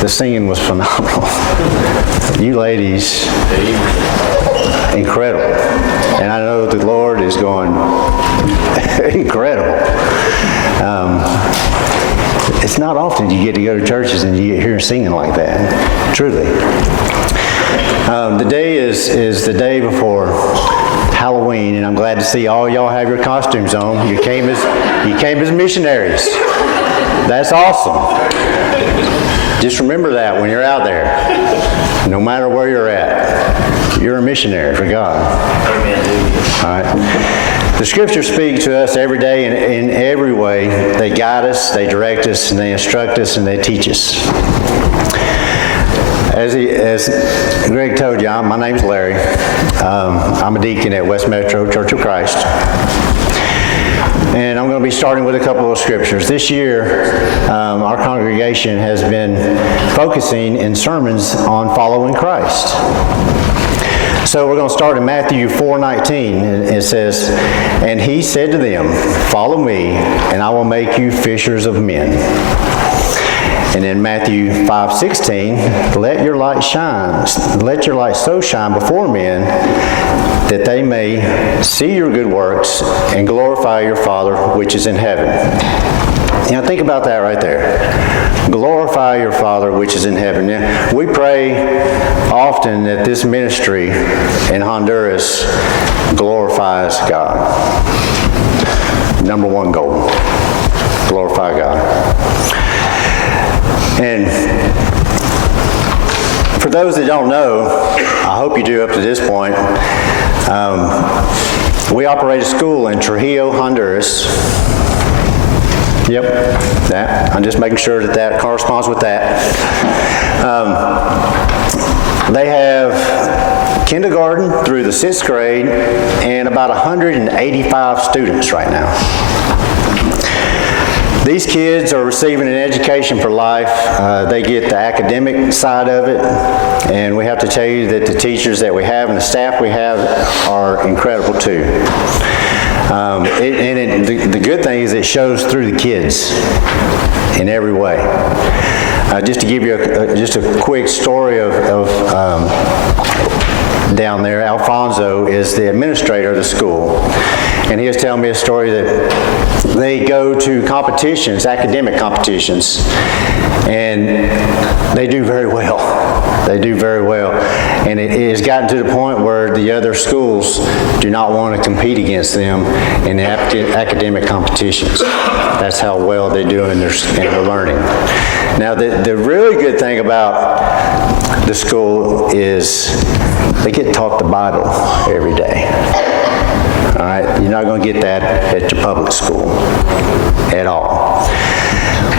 The singing was phenomenal. You ladies, incredible. And I know the Lord is going incredible. It's not often you get to go to churches and you get here singing like that, truly. The day is the day before Halloween, and I'm glad to see all y'all have your costumes on. You came as missionaries. That's awesome. Just remember that when you're out there, no matter where you're at, you're a missionary for God. All right. The Scriptures speak to us every day in every way. They guide us, they direct us, and they instruct us, and they teach us. As Greg told you, my name's Larry. I'm a deacon at West Metro Church of Christ. And I'm going to be starting with a couple of scriptures. This year, our congregation has been focusing in sermons on following Christ. So we're going to start in Matthew 4:19. It says, "And he said to them, 'Follow me, and I will make you fishers of men.'" And in Matthew 5:16, "Let your light so shine before men that they may see your good works and glorify your Father which is in heaven." Now think about that right there. Glorify your Father which is in heaven. Now, we pray often that this ministry in Honduras glorifies God. Number one goal, glorify God. And for those that don't know, I hope you do up to this point, we operate a school in Trujillo, Honduras. Yep, that. I'm just making sure that corresponds with that. They have kindergarten through the 6th grade and about 185 students right now. These kids are receiving an education for life. They get the academic side of it, and we have to tell you that the teachers that we have and the staff we have are incredible too. The good thing is it shows through the kids in every way. Just to give you just a quick story of down there, Alfonso is the administrator of the school, and he was telling me a story that they go to competitions, academic competitions, and they do very well. They do very well. And it has gotten to the point where the other schools do not want to compete against them in the academic competitions. That's how well they do in their learning. Now, the really good thing about the school is they get taught the Bible every day. All right, you're not going to get that at your public school at all.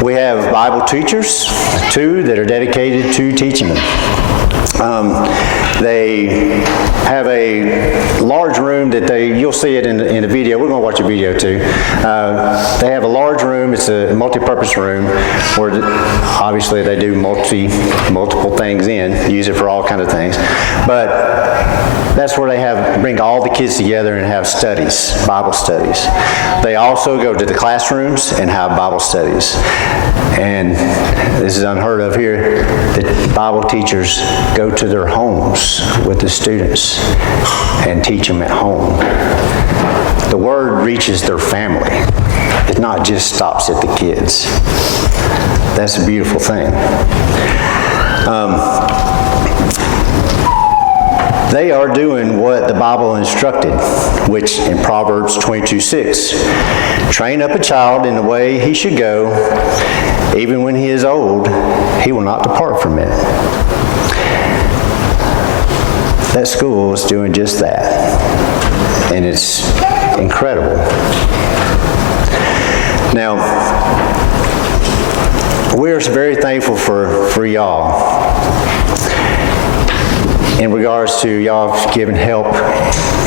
We have Bible teachers, too, that are dedicated to teaching them. They have a large room that you'll see it in the video. We're going to watch a video too. They have a large room. It's a multi-purpose room where obviously they do multiple things use it for all kinds of things. But that's where they bring all the kids together and have studies, Bible studies. They also go to the classrooms and have Bible studies. And this is unheard of here, that Bible teachers go to their homes with the students and teach them at home. The word reaches their family. It not just stops at the kids. That's a beautiful thing. They are doing what the Bible instructed, which in Proverbs 22:6, "Train up a child in the way he should go, even when he is old, he will not depart from it." That school is doing just that, and it's incredible. Now, we're very thankful for y'all in regards to y'all giving help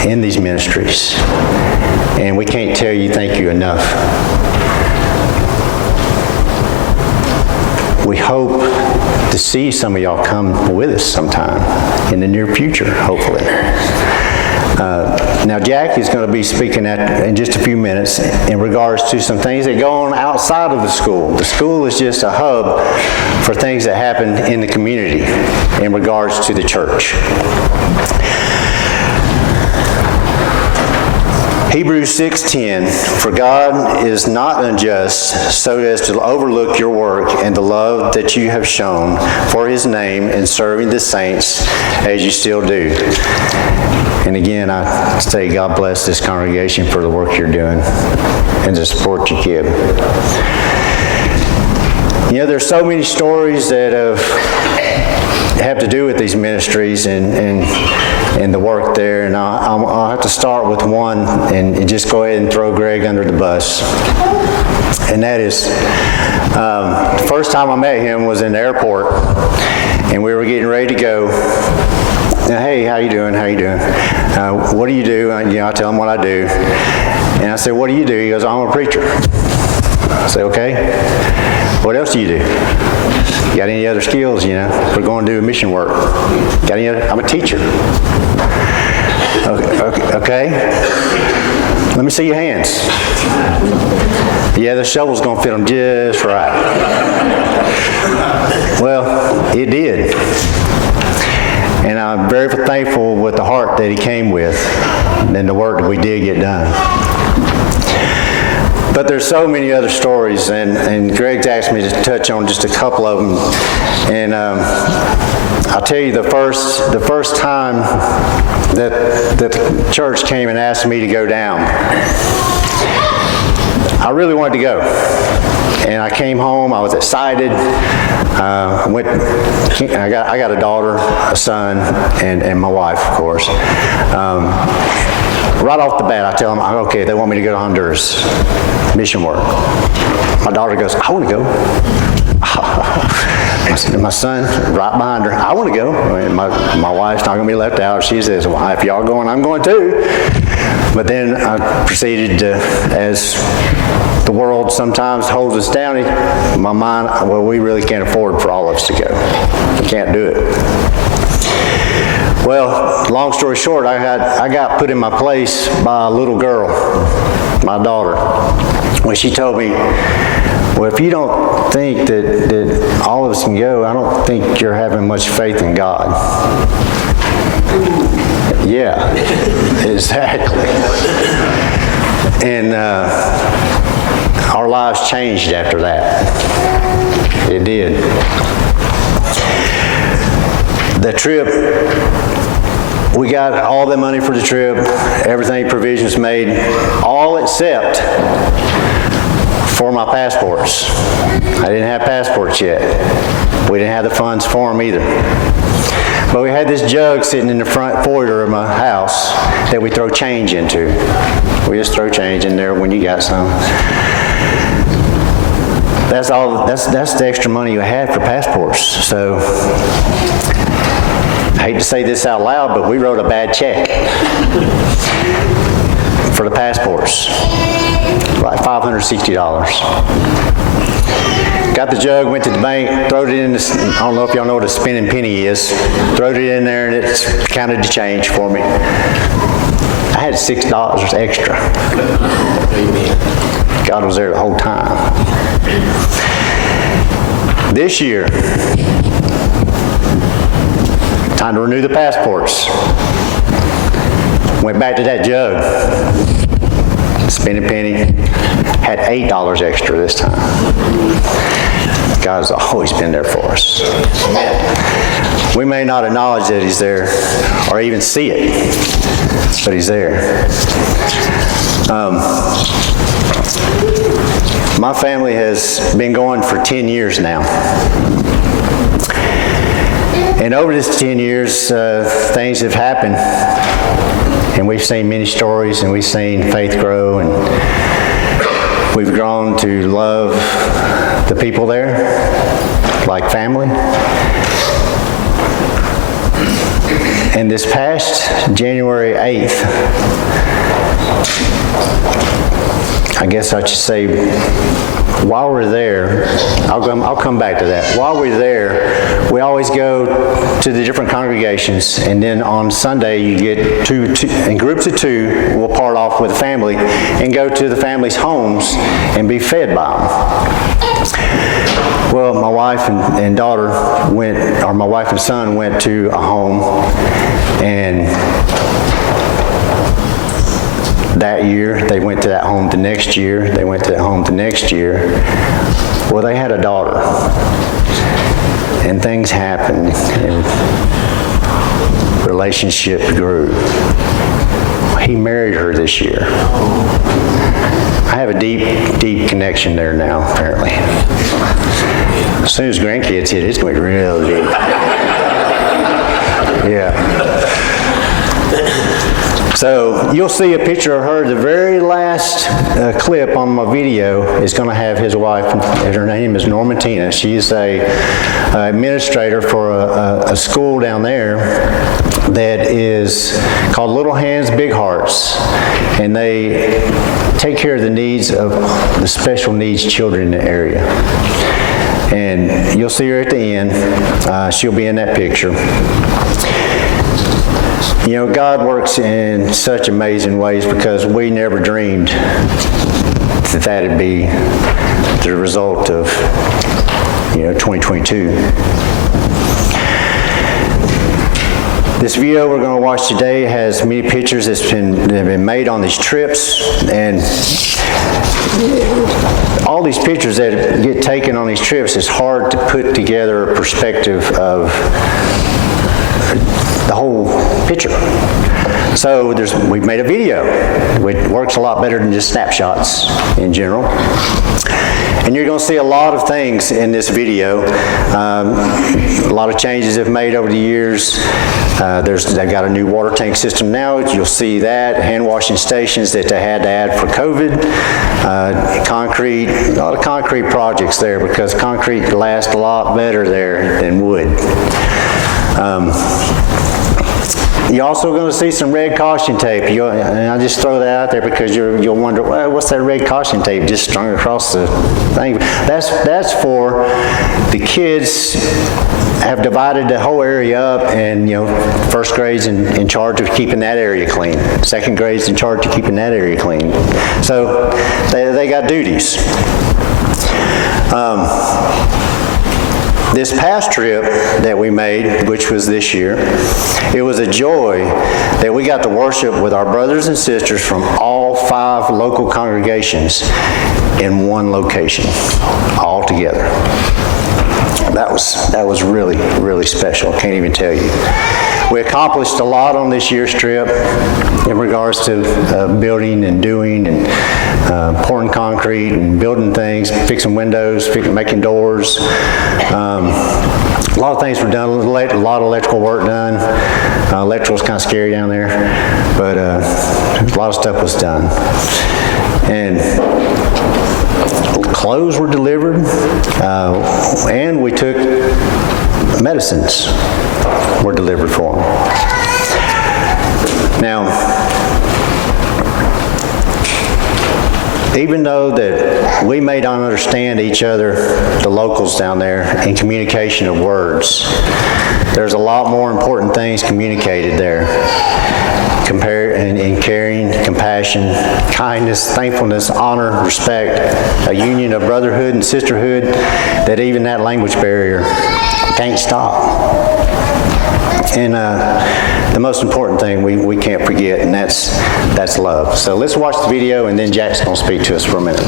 in these ministries, and we can't tell you thank you enough. We hope to see some of y'all come with us sometime in the near future, hopefully. Now, Jack is going to be speaking in just a few minutes in regards to some things that go on outside of the school. The school is just a hub for things that happen in the community in regards to the church. Hebrews 6:10, for God is not unjust so as to overlook your work and the love that you have shown for his name in serving the saints as you still do. And again, I say God bless this congregation for the work you're doing and the support you give. You know, there's so many stories that have to do with these ministries and the work there, and I'll have to start with one and just go ahead and throw Greg under the bus. And that is, the first time I met him was in the airport, and we were getting ready to go. Now, hey, how you doing? How you doing? What do you do? I tell him what I do. And I said, what do you do? He goes, I'm a preacher. I say, okay. What else do you do? You got any other skills, We're going to do mission work. Got any other? I'm a teacher. Okay. Let me see your hands. Yeah, the shovel's going to fit them just right. Well, it did. And I'm very thankful with the heart that he came with and the work that we did get done. But there's so many other stories, and Greg's asked me to touch on just a couple of them. And I'll tell you, the first time that the church came and asked me to go down, I really wanted to go. And I came home, I was excited. I got a daughter, a son, and my wife, of course. Right off the bat, I tell them, okay, they want me to go to Honduras, mission work. My daughter goes, I want to go. My son, right behind her, I want to go. My wife's not going to be left out. She says, well, if y'all going, I'm going too. But then I proceeded to, as the world sometimes holds us down, in my mind, well, we really can't afford for all of us to go. We can't do it. Well, long story short, I got put in my place by a little girl, my daughter, when she told me, well, if you don't think that all of us can go, I don't think you're having much faith in God. Yeah, exactly. And our lives changed after that. It did. The trip, we got all the money for the trip, everything, provisions made, all except for my passports. I didn't have passports yet. We didn't have the funds for them either. But we had this jug sitting in the front foyer of my house that we throw change into. We just throw change in there when you got some. That's all. That's the extra money you had for passports. So I hate to say this out loud, but we wrote a bad check for the passports, like $560. Got the jug, went to the bank, throwed it in this, I don't know if y'all know what a spinning penny is, throwed it in there and it counted the change for me. I had $6 extra. God was there the whole time. This year, time to renew the passports. Went back to that jug, spinning penny, had $8 extra this time. God's always been there for us. We may not acknowledge that he's there or even see it, but he's there. My family has been going for 10 years now. And over this 10 years, things have happened. And we've seen many stories, and we've seen faith grow, and we've grown to love the people there, like family. And this past January 8th, I guess I should say, while we're there, I'll come back to that. While we're there, we always go to the different congregations, and then on Sunday you get two in groups of two. We'll part off with a family and go to the family's homes and be fed by them. Well, my wife and daughter went, or my wife and son went to a home, and that year they went to that home the next year. They went to that home the next year. Well, they had a daughter, and things happened, and relationship grew. He married her this year. I have a deep, deep connection there now, apparently. As soon as grandkids hit, it's going to be real deep. Yeah. So you'll see a picture of her. The very last clip on my video is going to have his wife. Her name is Normantina. She's a administrator for a school down there that is called Little Hands, Big Hearts. And they take care of the needs of the special needs children in the area. And you'll see her at the end. She'll be in that picture. You know, God works in such amazing ways because we never dreamed that that'd be the result of, 2022. This video we're going to watch today has many pictures that have been made on these trips, and all these pictures that get taken on these trips, it's hard to put together a perspective of the whole picture. So we've made a video, which works a lot better than just snapshots in general. And you're going to see a lot of things in this video. A lot of changes they've made over the years. They've got a new water tank system now. You'll see that. Hand washing stations that they had to add for COVID. Concrete, a lot of concrete projects there because concrete lasts a lot better there than wood. You're also going to see some red caution tape. And I'll just throw that out there because you'll wonder, well, what's that red caution tape just strung across the thing? That's for the kids have divided the whole area up, and first grade's in charge of keeping that area clean. Second grade's in charge of keeping that area clean. So they got duties. This past trip that we made, which was this year, it was a joy that we got to worship with our brothers and sisters from all 5 local congregations in one location, all together. That was really, really special. I can't even tell you. We accomplished a lot on this year's trip in regards to building and doing and pouring concrete and building things, fixing windows, making doors. A lot of things were done, a lot of electrical work done. Electrical was kind of scary down there, but a lot of stuff was done. And clothes were delivered, and we took medicines were delivered for them. Now, even though that we may not understand each other, the locals down there, in communication of words, there's a lot more important things communicated there. In caring, compassion, kindness, thankfulness, honor, respect, a union of brotherhood and sisterhood that even that language barrier can't stop. And the most important thing we can't forget, and that's love. So let's watch the video, and then Jack's going to speak to us for a minute.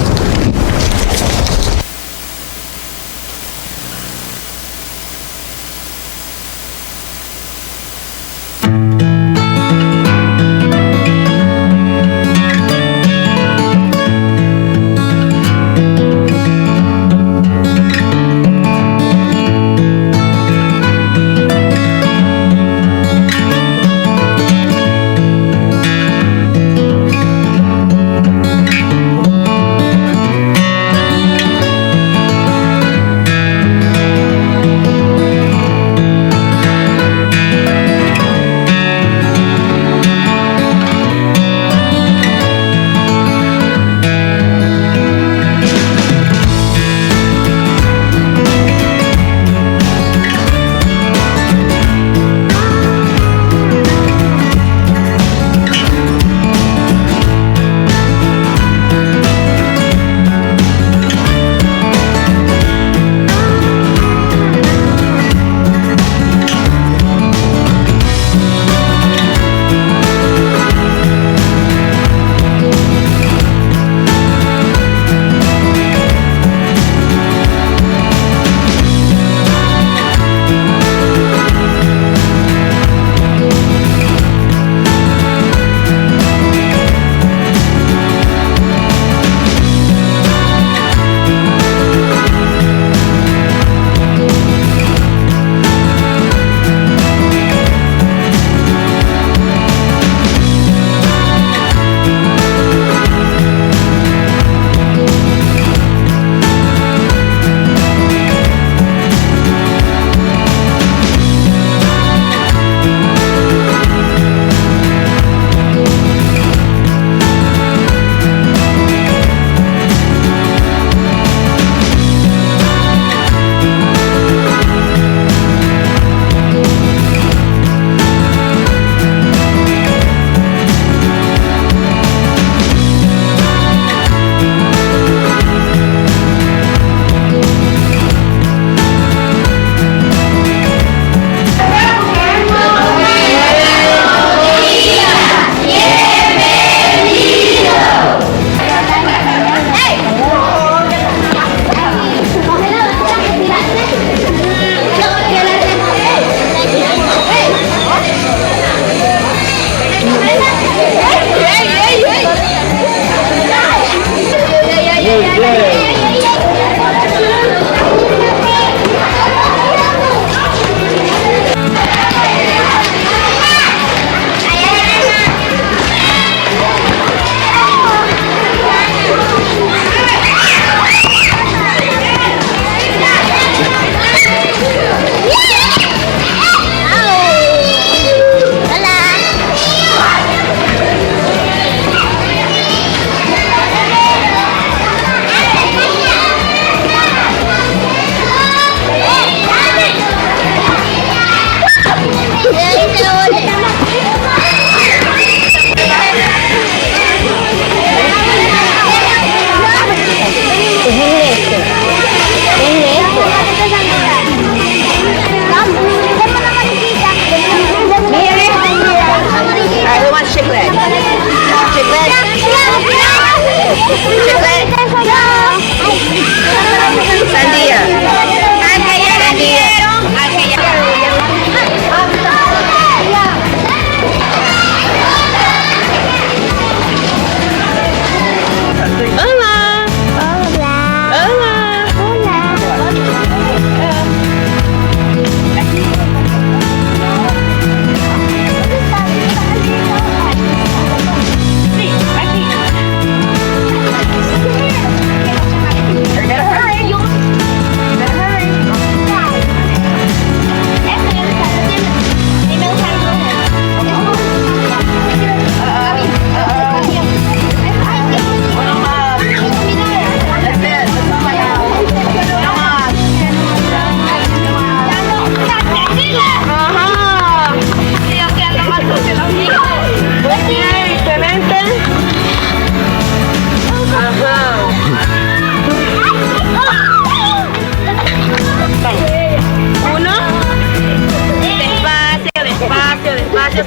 Sandía.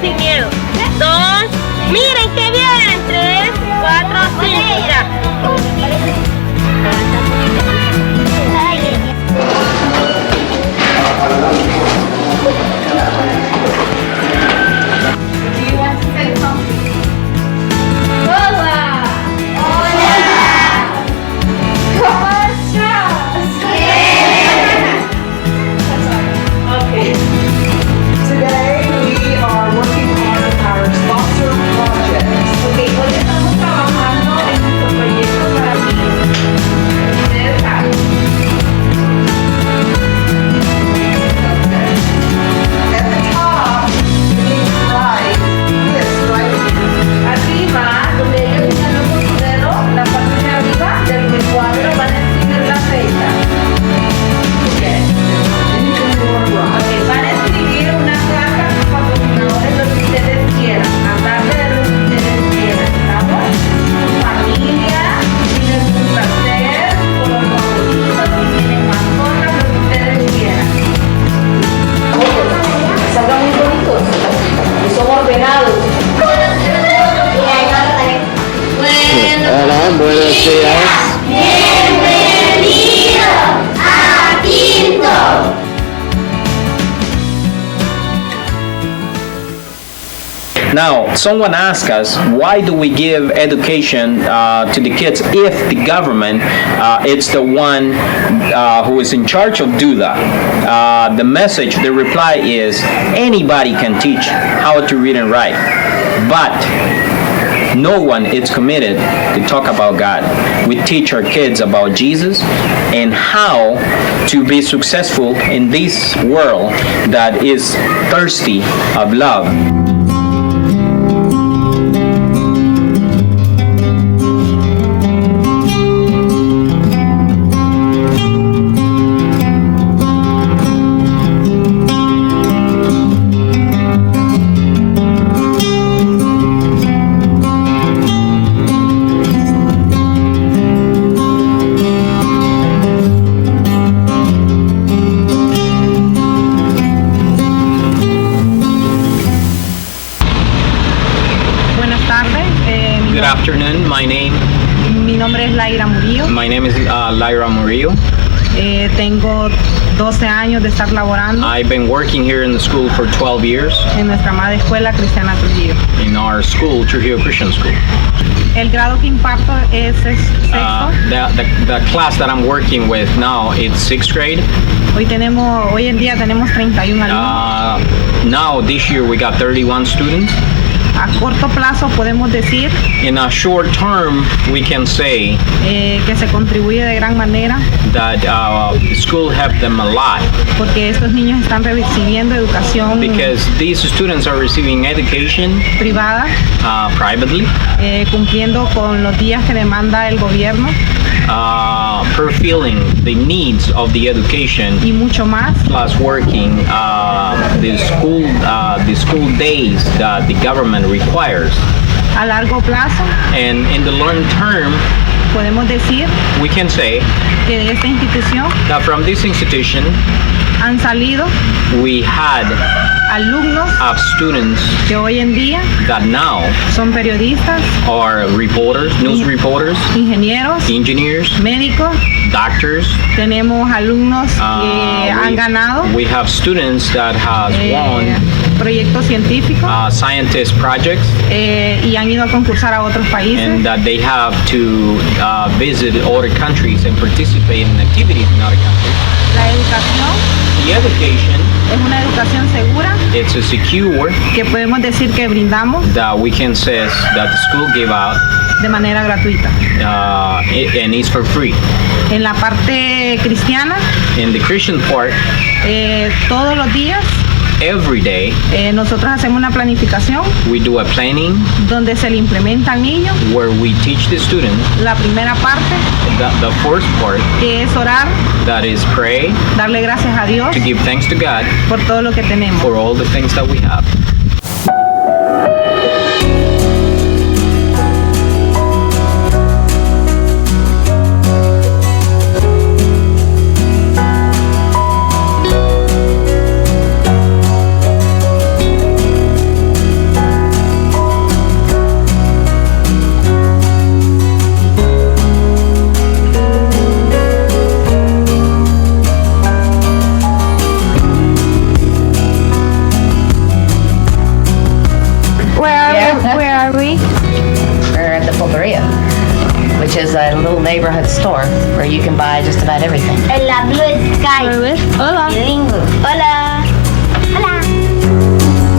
Sin miedo. 2, miren que bien. 3, 4, 5, ya. Hola, buenos días. Bienvenido a Quinto. Now, someone asked us, why do we give education to the kids if the government it's the one who is in charge of do that? The message, the reply is, anybody can teach how to read and write, but no one is committed to talk about God. We teach our kids about Jesus and how to be successful in this world that is thirsty of love. Good afternoon. Mi nombre es Laira Murillo. My name is Lyra Murillo. Tengo 12 años de estar laborando I've been working here in the school for 12 years en nuestra amada escuela cristiana Trujillo. in our school, Trujillo Christian School. El grado que imparto es sexto. The class that I'm working with now, it's 6th grade. Hoy en día tenemos 31 alumnos. Now, this year, we got 31 students. A corto plazo podemos decir In a short term, we can say que se contribuye de gran manera that school helped them a lot porque estos niños están recibiendo educación because these students are receiving education privada, privately, cumpliendo con los días que demanda el gobierno fulfilling the needs of the education, y mucho más. plus working the school days that the government requires. A largo plazo And in the long term, podemos decir we can say que de esta institución that from this institution, han salido we had alumnos have students que hoy en día that now son periodistas, are reporters, news reporters, ingenieros, engineers, médicos. doctors. Tenemos alumnos que han ganado We have students that has won proyectos científicos scientist projects, y han ido a concursar a otros países. and that they have to visit other countries and participate in activities in other countries. La educación The education, es una educación segura it's a secure que podemos decir que brindamos that we can say that the school gave out de manera gratuita. and it's for free. En la parte cristiana, In the Christian part, todos los días every day nosotros hacemos una planificación we do a planning donde se le implementa al niño where we teach the student la primera parte, the first part, que es orar, that is pray, darle gracias a Dios to give thanks to God por todo lo que tenemos. for all the things that we have. Where are we? We're at the Pulperia, which is a little neighborhood store where you can buy just about everything. En la Blue Sky. Hola. Bilingual. Hola. Hola.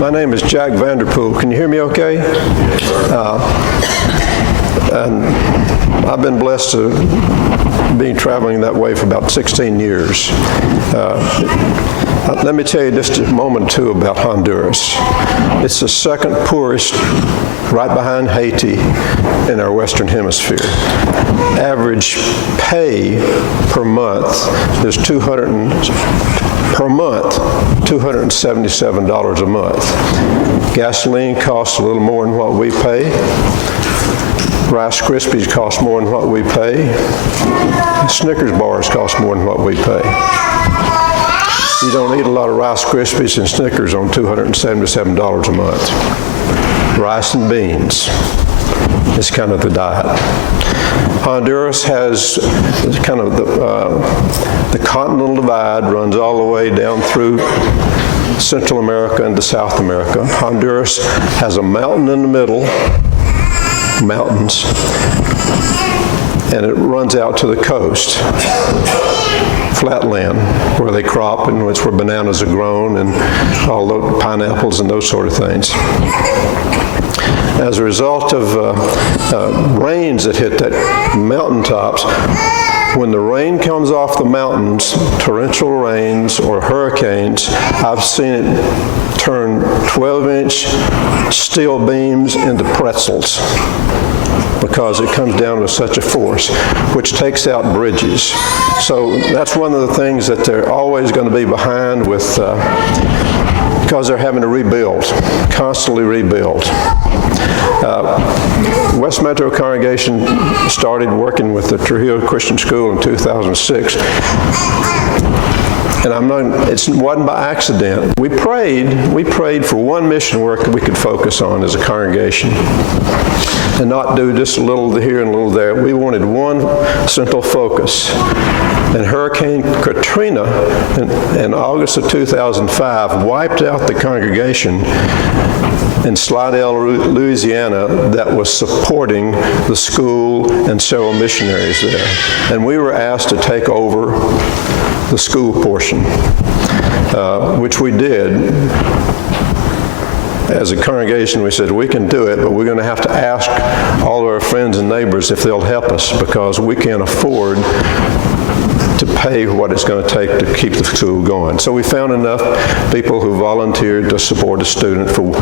My name is Jack Vanderpool. Can you hear me okay? And I've been blessed to be traveling that way for about 16 years. Let me tell you just a moment or two about Honduras. It's the second poorest, right behind Haiti, in our Western Hemisphere. Average pay per month is $277 a month. Gasoline costs a little more than what we pay. Rice Krispies cost more than what we pay. Snickers bars cost more than what we pay. You don't eat a lot of Rice Krispies and Snickers on $277 a month. Rice and beans is kind of the diet. Honduras has kind of the continental divide runs all the way down through Central America into South America. Honduras has a mountain in the middle, mountains, and it runs out to the coast, flatland, where they crop and it's where bananas are grown and all the pineapples and those sort of things. As a result of rains that hit that mountaintops, when the rain comes off the mountains, torrential rains or hurricanes, I've seen it turn 12-inch steel beams into pretzels because it comes down with such a force, which takes out bridges. So that's one of the things that they're always going to be behind with, because they're having to rebuild, constantly rebuild. West Metro Congregation started working with the Trujillo Christian School in 2006. And it wasn't by accident. We prayed for one mission work we could focus on as a congregation and not do just a little here and a little there. We wanted one central focus. And Hurricane Katrina in August of 2005 wiped out the congregation in Slidell, Louisiana, that was supporting the school and several missionaries there. And we were asked to take over the school portion, which we did. As a congregation, we said, we can do it, but we're going to have to ask all of our friends and neighbors if they'll help us, because we can't afford to pay what it's going to take to keep the school going. So we found enough people who volunteered to support a student for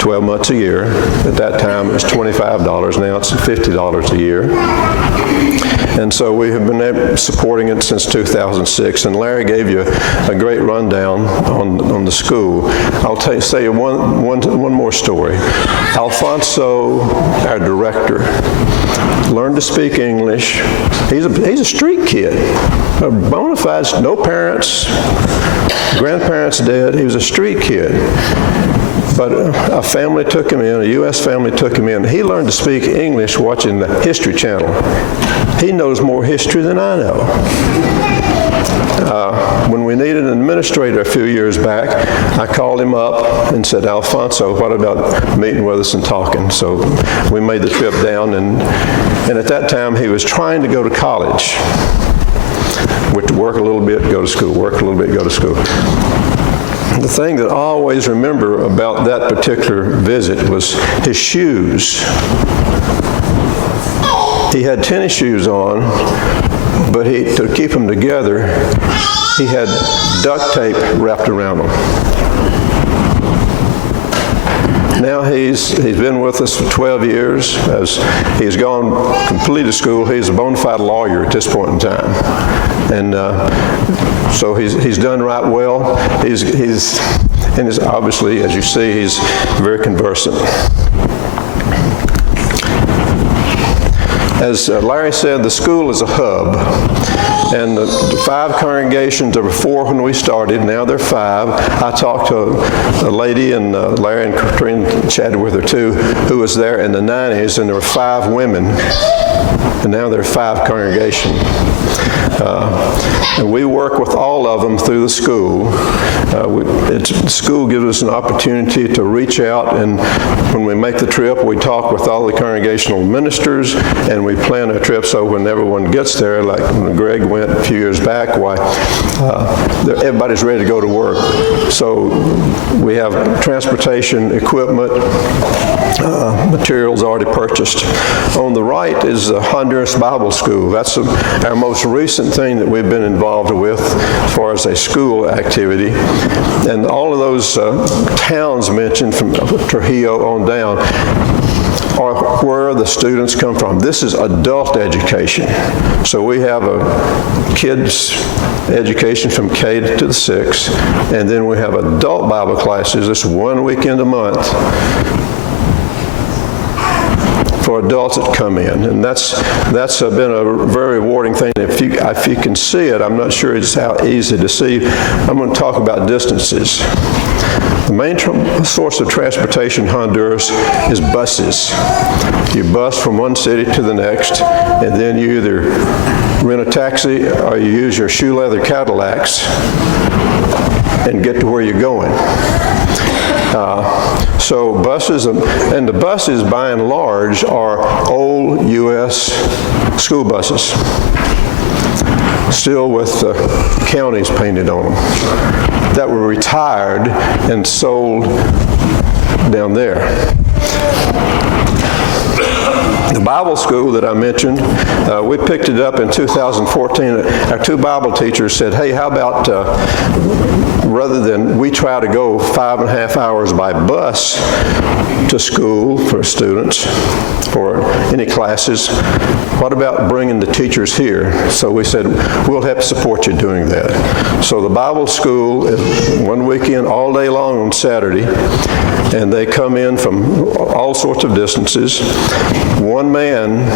12 months a year. At that time, it was $25. Now it's $50 a year. And so we have been supporting it since 2006. And Larry gave you a great rundown on the school. I'll say one more story. Alfonso, our director, learned to speak English. He's a street kid, a bona fide, no parents, grandparents dead. He was a street kid. But a family took him in, a U.S. family took him in. He learned to speak English watching the History Channel. He knows more history than I know. When we needed an administrator a few years back, I called him up and said, Alfonso, what about meeting with us and talking? So we made the trip down, and at that time he was trying to go to college. Would work a little bit, go to school, work a little bit, go to school. The thing that I always remember about that particular visit was his shoes. He had tennis shoes on, but to keep them together, he had duct tape wrapped around them. Now he's been with us for 12 years. As he's completed school, he's a bona fide lawyer at this point in time. And so he's done right well. And obviously, as you see, he's very conversant. As Larry said, the school is a hub. And the 5 congregations, there were 4 when we started, now there are 5. I talked to a lady, and Larry and Katrina chatted with her too, who was there in the 90s, and there were 5 women, and now there are 5 congregations. And we work with all of them through the school. The school gives us an opportunity to reach out, and when we make the trip, we talk with all the congregational ministers, and we plan a trip so when everyone gets there, like when Greg went a few years back, everybody's ready to go to work. So we have transportation, equipment, materials already purchased. On the right is the Honduras Bible School. That's our most recent thing that we've been involved with as far as a school activity. And all of those towns mentioned from Trujillo on down are where the students come from. This is adult education. So we have a kids education from K to the 6th, and then we have adult Bible classes this 1 weekend a month for adults that come in, and that's been a very rewarding thing. If you can see it, I'm not sure it's how easy to see. I'm going to talk about distances. The main source of transportation in Honduras is buses. You bus from one city to the next, and then you either rent a taxi or you use your shoe leather Cadillacs and get to where you're going. So buses, and the buses by and large are old U.S. school buses, still with the counties painted on them, that were retired and sold down there. The Bible school that I mentioned, we picked it up in 2014. Our two Bible teachers said, hey, how about rather than we try to go 5.5 hours by bus to school for students, for any classes, what about bringing the teachers here? So we said, we'll help support you doing that. So the Bible school is one weekend all day long on Saturday, and they come in from all sorts of distances. One man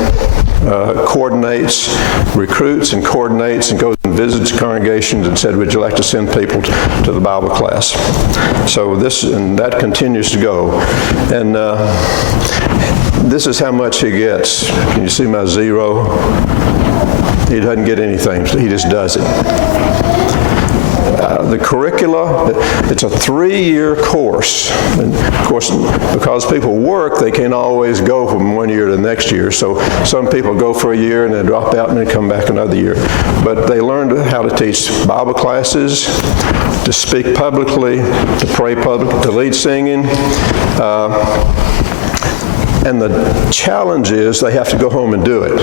coordinates, recruits and coordinates and goes and visits congregations and said, would you like to send people to the Bible class? So that continues to go. And this is how much he gets. Can you see my zero? He doesn't get anything, he just does it. The curricula, it's a 3-year course. And of course, because people work, they can't always go from one year to the next year. So some people go for a year and they drop out and they come back another year. But they learn how to teach Bible classes, to speak publicly, to pray publicly, to lead singing. And the challenge is they have to go home and do it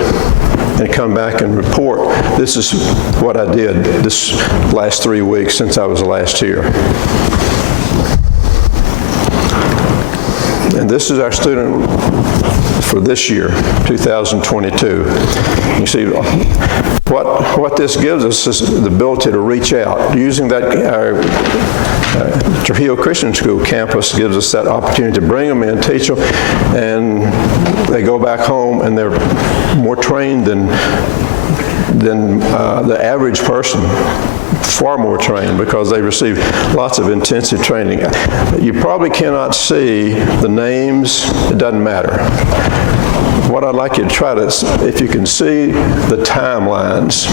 and come back and report. This is what I did this last 3 weeks since I was last here. And this is our student for this year, 2022. You see, what this gives us is the ability to reach out. Using that, our Trujillo Christian School campus gives us that opportunity to bring them in, teach them, and they go back home and they're more trained than the average person, far more trained, because they receive lots of intensive training. You probably cannot see the names, it doesn't matter. What I'd like you to try to, if you can see the timelines,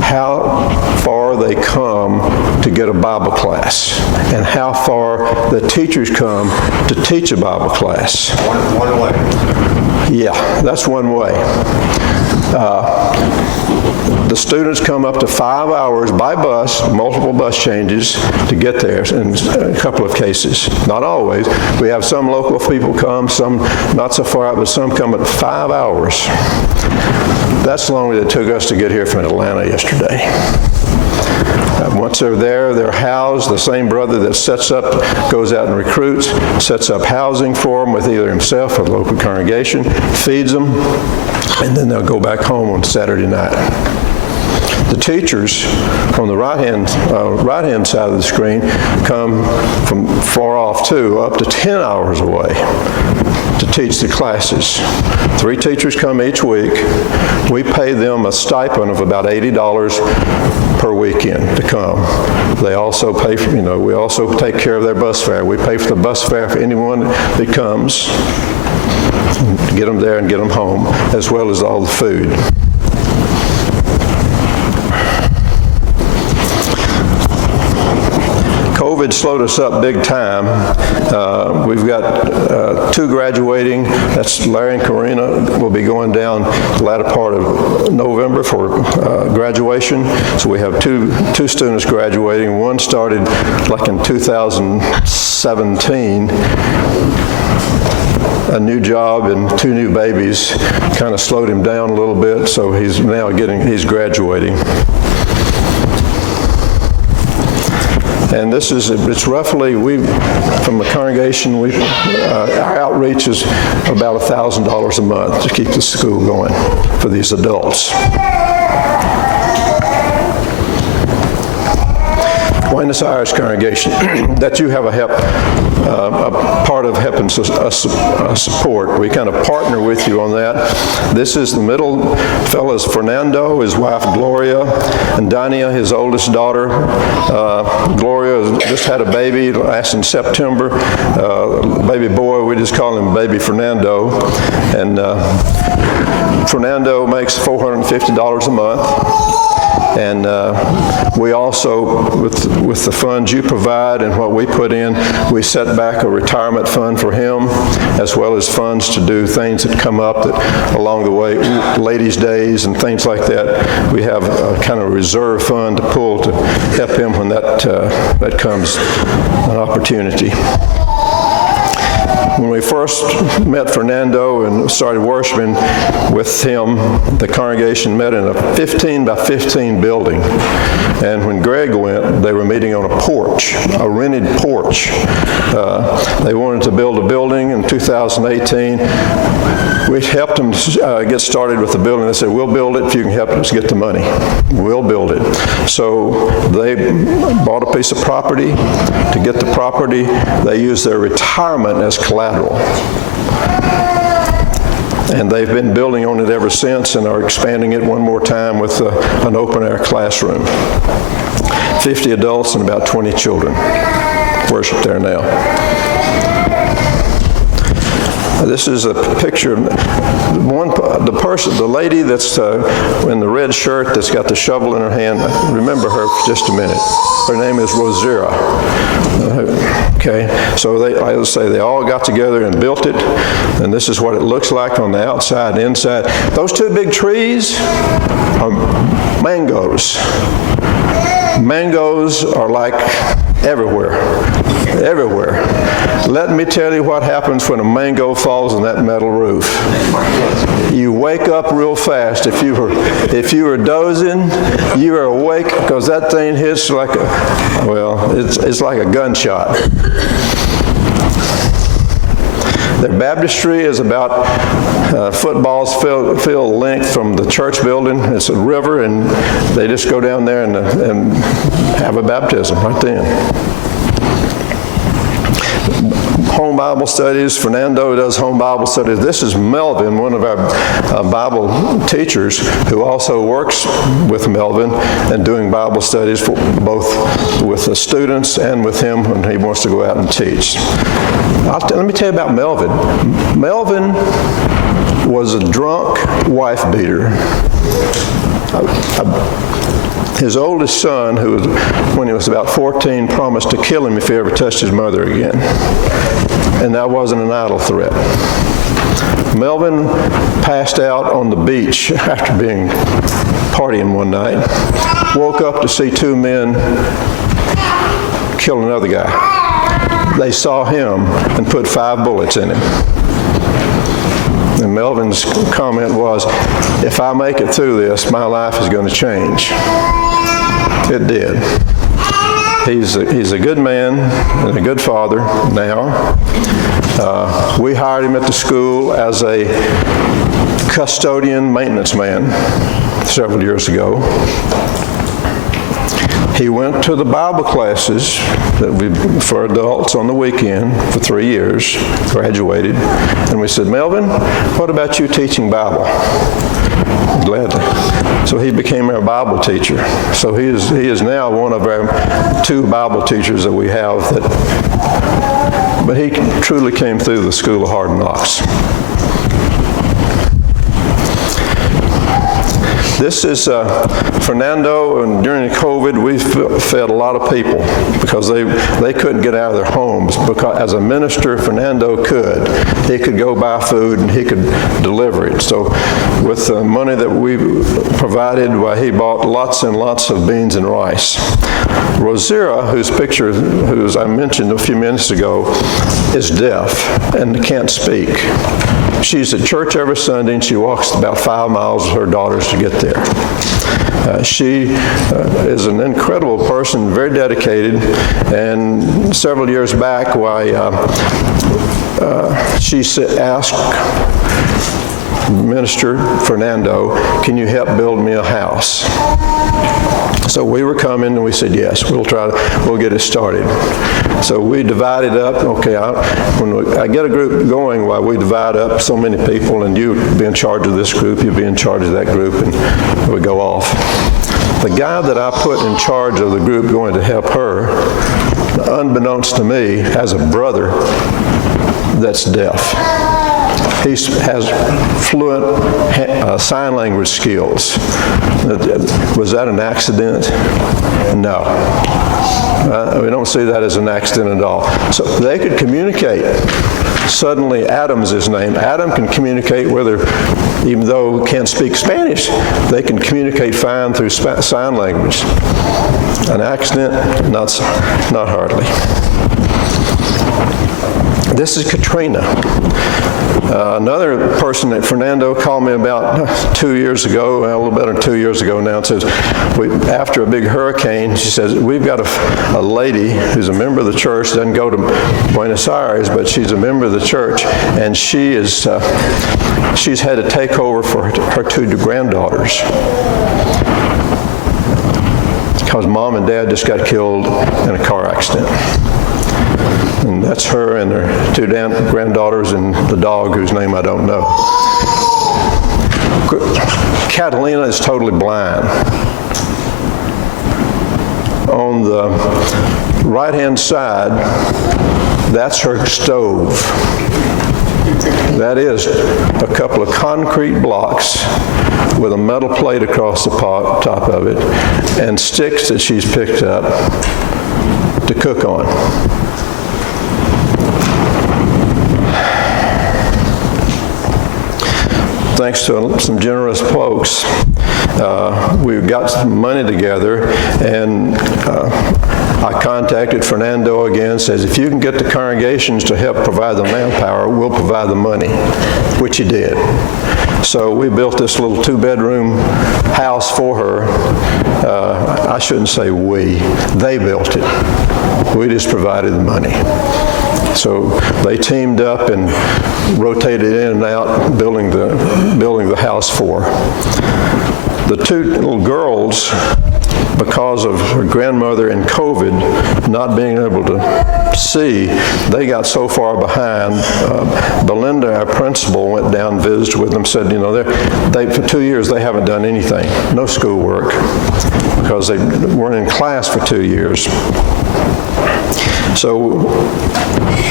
how far they come to get a Bible class, and how far the teachers come to teach a Bible class. One way. Yeah, that's one way. The students come up to 5 hours by bus, multiple bus changes to get there in a couple of cases. Not always. We have some local people come, some not so far out, but some come at 5 hours. That's the long way it took us to get here from Atlanta yesterday. Once they're there, they're housed. The same brother that sets up, goes out and recruits, sets up housing for them with either himself or the local congregation, feeds them, and then they'll go back home on Saturday night. The teachers on the right-hand side of the screen come from far off too, up to 10 hours away to teach the classes. 3 teachers come each week. We pay them a stipend of about $80 per weekend to come. They also pay for, we also take care of their bus fare. We pay for the bus fare for anyone that comes, get them there and get them home, as well as all the food. COVID slowed us up big time. We've got 2 graduating. That's Larry and Karina will be going down the latter part of November for graduation. So we have two students graduating. One started like in 2017. A new job and 2 new babies kind of slowed him down a little bit, so he's graduating. And this is, it's roughly, from the congregation, our outreach is about $1,000 a month to keep the school going for these adults. Buenos Aires congregation, that you have a part of helping support. We kind of partner with you on that. This is the middle fellow is Fernando, his wife Gloria, and Dania, his oldest daughter. Gloria just had a baby last in September. Baby boy, we just call him Baby Fernando. And Fernando makes $450 a month. And we also, with the funds you provide and what we put in, we set back a retirement fund for him, as well as funds to do things that come up that along the way, ladies' days and things like that. We have a kind of reserve fund to pull to help him when that comes an opportunity. When we first met Fernando and started worshiping with him, the congregation met in a 15 by 15 building. And when Greg went, they were meeting on a porch, a rented porch. They wanted to build a building in 2018. We helped them get started with the building. They said, we'll build it if you can help us get the money. We'll build it. So they bought a piece of property. To get the property, they used their retirement as collateral. And they've been building on it ever since and are expanding it one more time with an open-air classroom. 50 adults and about 20 children worship there now. This is a picture of the lady that's in the red shirt that's got the shovel in her hand. Remember her for just a minute. Her name is Rosira. Okay, so I would say they all got together and built it, and this is what it looks like on the outside and inside. Those two big trees are mangoes. Mangoes are like everywhere. Everywhere. Let me tell you what happens when a mango falls on that metal roof. You wake up real fast. If you were dozing, you are awake because that thing hits like it's like a gunshot. Their baptistry is about football's field length from the church building. It's a river, and they just go down there and have a baptism right then. Home Bible studies. Fernando does home Bible studies. This is Melvin, one of our Bible teachers, who also works with Melvin and doing Bible studies for both with the students and with him when he wants to go out and teach. Let me tell you about Melvin. Melvin was a drunk wife beater. His oldest son, who when he was about 14, promised to kill him if he ever touched his mother again. And that wasn't an idle threat. Melvin passed out on the beach after partying one night, woke up to see two men kill another guy. They saw him and put 5 bullets in him. And Melvin's comment was, if I make it through this, my life is going to change. It did. He's a good man and a good father now. We hired him at the school as a custodian maintenance man several years ago. He went to the Bible classes for adults on the weekend for 3 years, graduated, and we said, Melvin, what about you teaching Bible? Gladly. So he became our Bible teacher. So he is now one of our 2 Bible teachers that we have. But he truly came through the School of Hard Knocks. This is Fernando, and during COVID, we fed a lot of people because they couldn't get out of their homes. Because as a minister, Fernando could. He could go buy food and he could deliver it. So with the money that we provided, he bought lots and lots of beans and rice. Rosira, whose I mentioned a few minutes ago, is deaf and can't speak. She's at church every Sunday, and she walks about 5 miles with her daughters to get there. She is an incredible person, very dedicated, and several years back, she asked Minister Fernando, can you help build me a house? So we were coming and we said, yes, we'll get it started. So we divided up, okay, when I get a group going, we divide up so many people, and you be in charge of this group, you be in charge of that group, and we go off. The guy that I put in charge of the group going to help her, unbeknownst to me, has a brother that's deaf. he has fluent sign language skills. Was that an accident? No. We don't see that as an accident at all. So they could communicate. Suddenly, Adam's his name. Adam can communicate even though he can't speak Spanish, they can communicate fine through sign language. An accident? Not hardly. This is Katrina. Another person that Fernando called me about 2 years ago, a little better than 2 years ago now, and says, after a big hurricane, she says, we've got a lady who's a member of the church, doesn't go to Buenos Aires, but she's a member of the church, and she's had to take over for her 2 granddaughters. Because mom and dad just got killed in a car accident. And that's her and her 2 granddaughters and the dog whose name I don't know. Catalina is totally blind. On the right-hand side, that's her stove. That is a couple of concrete blocks with a metal plate across the top of it and sticks that she's picked up to cook on. Thanks to some generous folks, we got some money together, and I contacted Fernando again, says, if you can get the congregations to help provide the manpower, we'll provide the money, which he did. So we built this little 2-bedroom house for her. I shouldn't say we, they built it. We just provided the money. So they teamed up and rotated in and out, building the house for her. The 2 little girls, because of her grandmother and COVID not being able to see, they got so far behind. Belinda, our principal, went down and visited with them, said, for 2 years they haven't done anything, no schoolwork, because they weren't in class for 2 years. So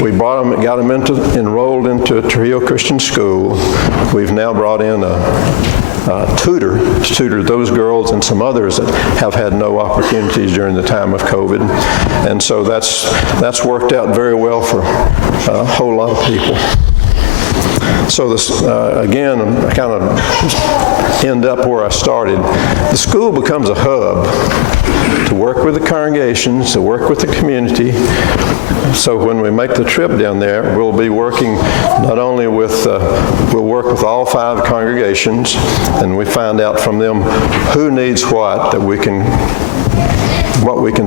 we got them enrolled into Trujillo Christian School. We've now brought in a tutor to tutor those girls and some others that have had no opportunities during the time of COVID. And so that's worked out very well for a whole lot of people. So this, again, I kind of end up where I started. The school becomes a hub to work with the congregations, to work with the community. So when we make the trip down there, we'll be working not only with, we'll work with all 5 congregations, and we find out from them who needs what we can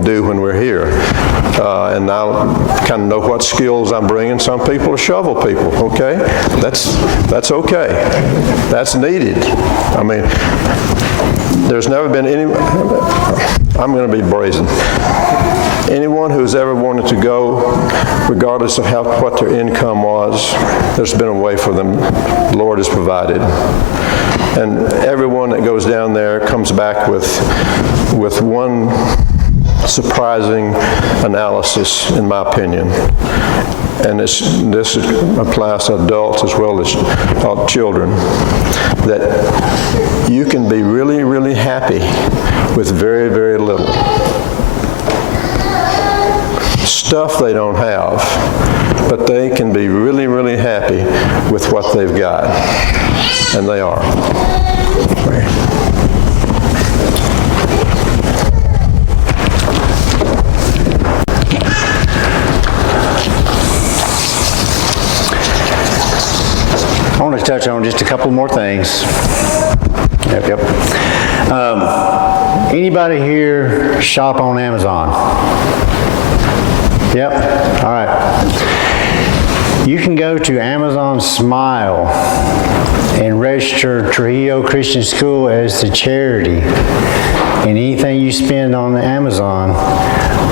do when we're here. And I'll kind of know what skills I'm bringing. Some people are shovel people, okay? That's okay. That's needed. I mean, there's never been any, I'm going to be brazen. Anyone who's ever wanted to go, regardless of what their income was, there's been a way for them. The Lord has provided. And everyone that goes down there comes back with one surprising analysis, in my opinion. And this applies to adults as well as children, that you can be really, really happy with very, very little. Stuff they don't have, but they can be really, really happy with what they've got. And they are. I want to touch on just a couple more things. Yep. Anybody here shop on Amazon? Yep. All right. You can go to Amazon Smile and register Trujillo Christian School as the charity. And anything you spend on Amazon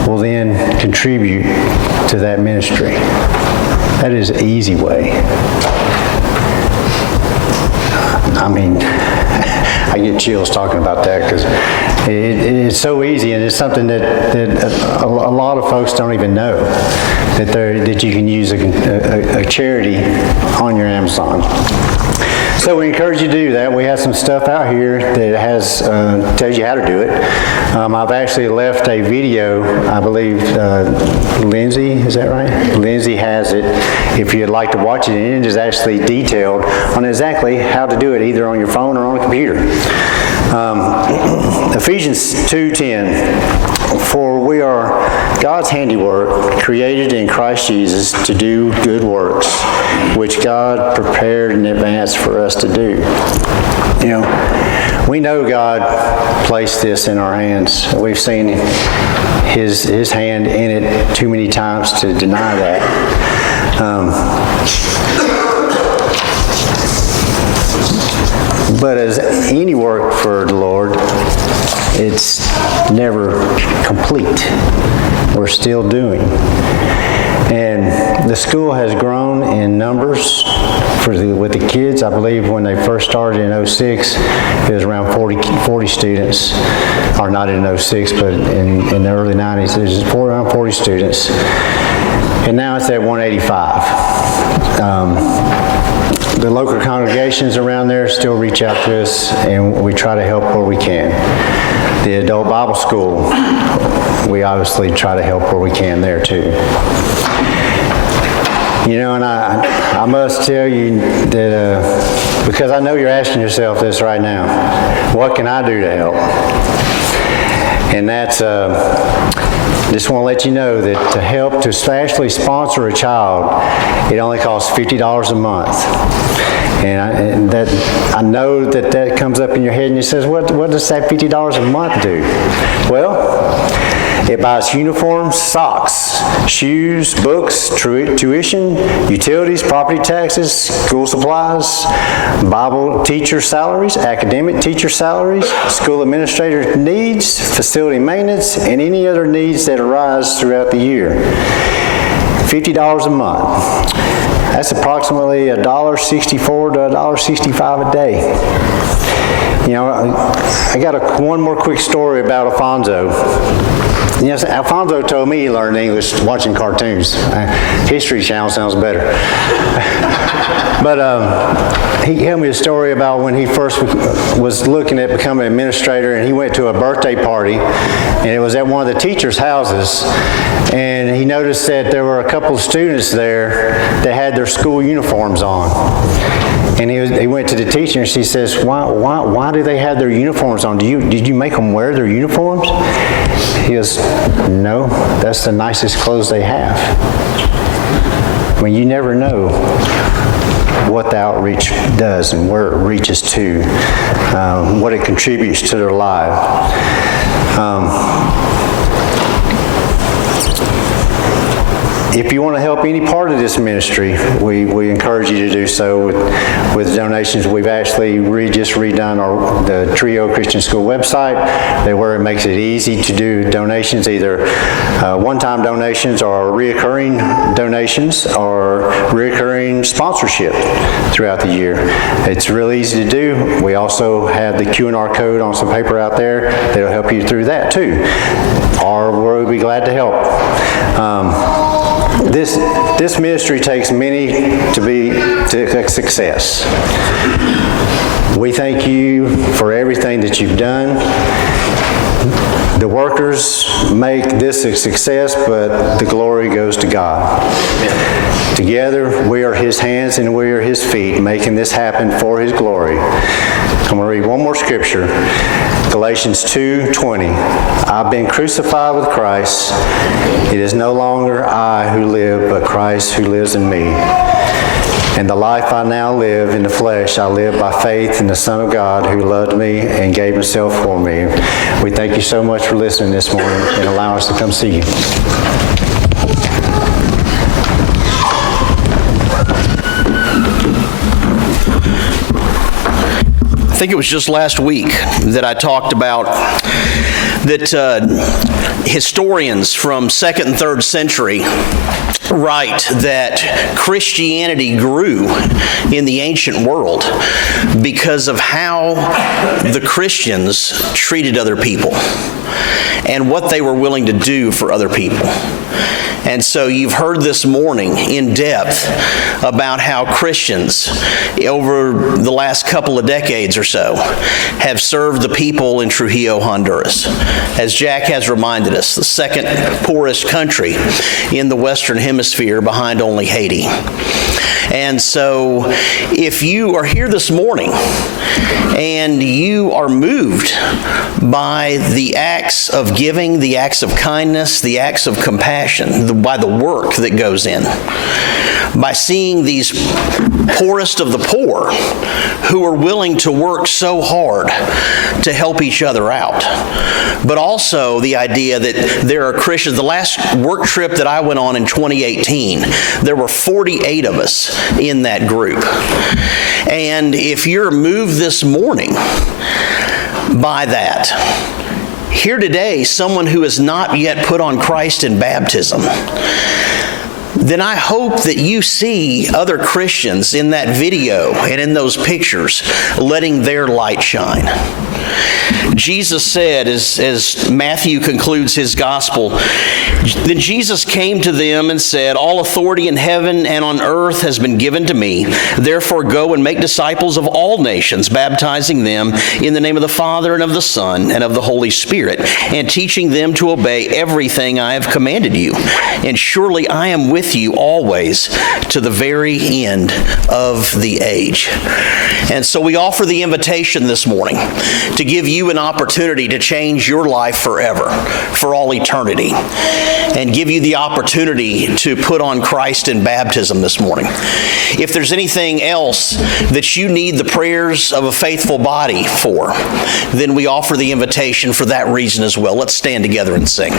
will then contribute to that ministry. That is an easy way. I mean, I get chills talking about that because it's so easy, and it's something that a lot of folks don't even know that you can use a charity on your Amazon. So we encourage you to do that. We have some stuff out here that has tells you how to do it. I've actually left a video. I believe Lindsay, is that right? Lindsay has it. If you'd like to watch it, and it is actually detailed on exactly how to do it, either on your phone or on a computer. Ephesians 2:10. For we are God's handiwork, created in Christ Jesus to do good works, which God prepared in advance for us to do. You know, we know God placed this in our hands. We've seen His hand in it too many times to deny that. But as any work for the Lord, it's never complete. We're still doing. And the school has grown in numbers with the kids. I believe when they first started in 06, it was around 40 students. Or not in 06, but in the early 90s, it was around 40 students. And now it's at 185. The local congregations around there still reach out to us, and we try to help where we can. The adult Bible school, we obviously try to help where we can there too. You know, and I must tell you that, because I know you're asking yourself this right now, what can I do to help? And that's, just want to let you know that to help to actually sponsor a child, it only costs $50 a month. And I know that comes up in your head and you says, what does that $50 a month do? Well, it buys uniforms, socks, shoes, books, tuition, utilities, property taxes, school supplies, Bible teacher salaries, academic teacher salaries, school administrator needs, facility maintenance, and any other needs that arise throughout the year. $50 a month. That's approximately $1.64 to $1.65 a day. You know, I got one more quick story about Alfonso. Yes, Alfonso told me he learned English watching cartoons. History Channel sounds better. But he told me a story about when he first was looking at becoming an administrator, and he went to a birthday party, and it was at one of the teachers' houses, and he noticed that there were a couple of students there that had their school uniforms on. And he went to the teacher and she says, why do they have their uniforms on? Did you make them wear their uniforms? He goes, no, that's the nicest clothes they have. I mean, you never know what the outreach does and where it reaches to, what it contributes to their life. If you want to help any part of this ministry, we encourage you to do so with donations. We've actually just redone the Trujillo Christian School website, where it makes it easy to do donations, either one-time donations or reoccurring donations or reoccurring sponsorship throughout the year. It's really easy to do. We also have the Q&R code on some paper out there that'll help you through that too, or we'll be glad to help. This ministry takes many to be a success. We thank you for everything that you've done. The workers make this a success, but the glory goes to God. Together, we are His hands and we are His feet, making this happen for His glory. I'm going to read one more scripture. Galatians 2:20. I've been crucified with Christ. It is no longer I who live, but Christ who lives in me. And the life I now live in the flesh, I live by faith in the Son of God who loved me and gave Himself for me. We thank you so much for listening this morning and allowing us to come see you. I think it was just last week that I talked about that historians from 2nd and 3rd century write that Christianity grew in the ancient world because of how the Christians treated other people and what they were willing to do for other people. And so you've heard this morning in depth about how Christians over the last couple of decades or so have served the people in Trujillo, Honduras. As Jack has reminded us, the second poorest country in the Western Hemisphere behind only Haiti. And so if you are here this morning and you are moved by the acts of giving, the acts of kindness, the acts of compassion, by the work that goes in, by seeing these poorest of the poor who are willing to work so hard to help each other out, but also the idea that there are Christians. The last work trip that I went on in 2018, there were 48 of us in that group. And if you're moved this morning by that, here today, someone who has not yet put on Christ in baptism, then I hope that you see other Christians in that video and in those pictures letting their light shine. Jesus said, as Matthew concludes his gospel, then Jesus came to them and said, "All authority in heaven and on earth has been given to me. Therefore go and make disciples of all nations, baptizing them in the name of the Father and of the Son and of the Holy Spirit, and teaching them to obey everything I have commanded you. And surely I am with you always to the very end of the age." And so we offer the invitation this morning to give you an opportunity to change your life forever, for all eternity, and give you the opportunity to put on Christ in baptism this morning. If there's anything else that you need the prayers of a faithful body for, then we offer the invitation for that reason as well. Let's stand together and sing.